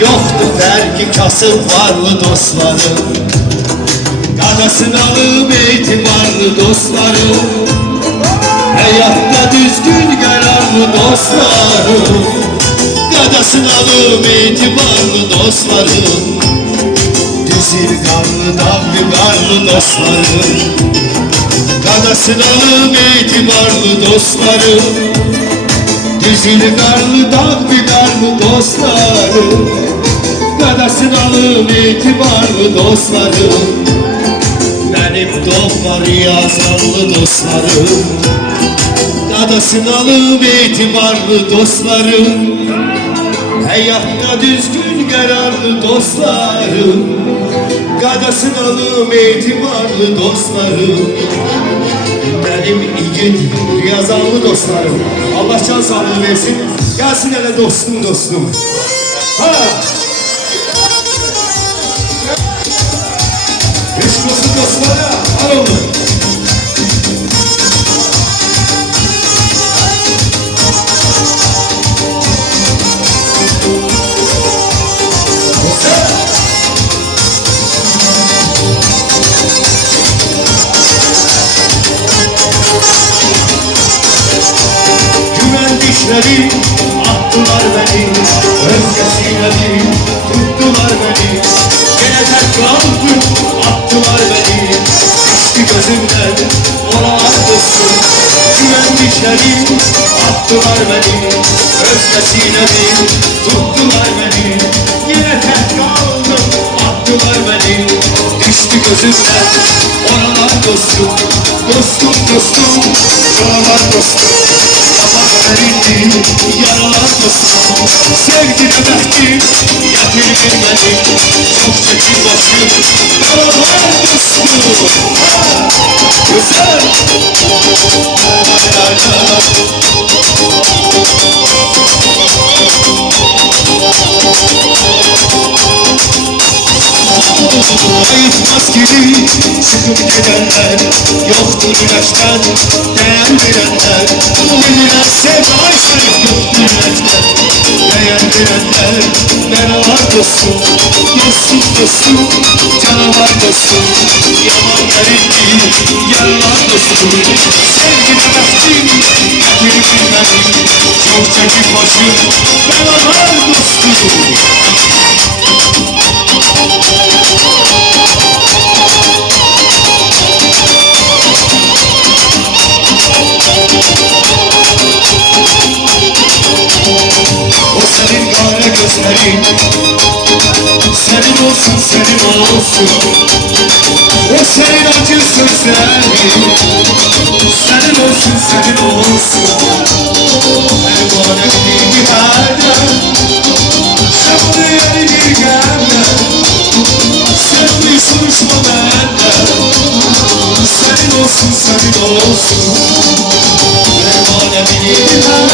Yoktur fərqi kasıb varlı dostlarım. Qadasını alıb etibarlı dostlarım. Həyatda düzgün qərarlı dostlarım. Qadasını alıb etibarlı dostlarım. Düzül qarlı dağ qarlı dostlarım. Qadasını alıb etibarlı dostlarım. Düzül qarlı dağ qarlı dostlarım. Qadasını alıb etibarlı dostlarım. Benim doğma riyazanlı dostlarım. Qadasını alıb etibarlı dostlarım. Həyatda düzgün qərarlı dostlarım. Qadasını alıb etibarlı dostlarım. Benim igid riyazanlı dostlarım. Allah can sağlığı versin. Gelsin hele dostum dostum. Ha! Eşk olsun dostlara. Al onu. Dişleri attılar beni, öfkesiyle tuttular beni. Gelecek kaldım, attılar beni. Düştü gözümden, oralar dostum. Güven dişleri attılar beni, öfkesiyle tuttular beni. Yine tek kaldım, attılar beni. Düştü gözümden, oralar dostum. Dostum dostum, oralar dostum. Yaralar dostum, sevgi demektir, yetirmedi, çok çekil başım, yaralar dostum, güzel, ayıtmaz gibi çıkıp gidenler, yoktur güneşten değer verenler. Dediler sevdayı şerif yoktur yürekten, değer verenler. Merhabar dostum, dostum dostum, canavar dostum. Yaman verildi, yaralar dostum. Sevgi demektim, getir bilmedim, çok çekip başım, merhabar dostum. Senin olsun, senin olsun. O senin acı sözlerin. Senin olsun, senin olsun. Emanet bir yerden, şaplı yeri bir yerden. Sen bir soruşma benden. Senin olsun, senin olsun. Emanet bir yerden.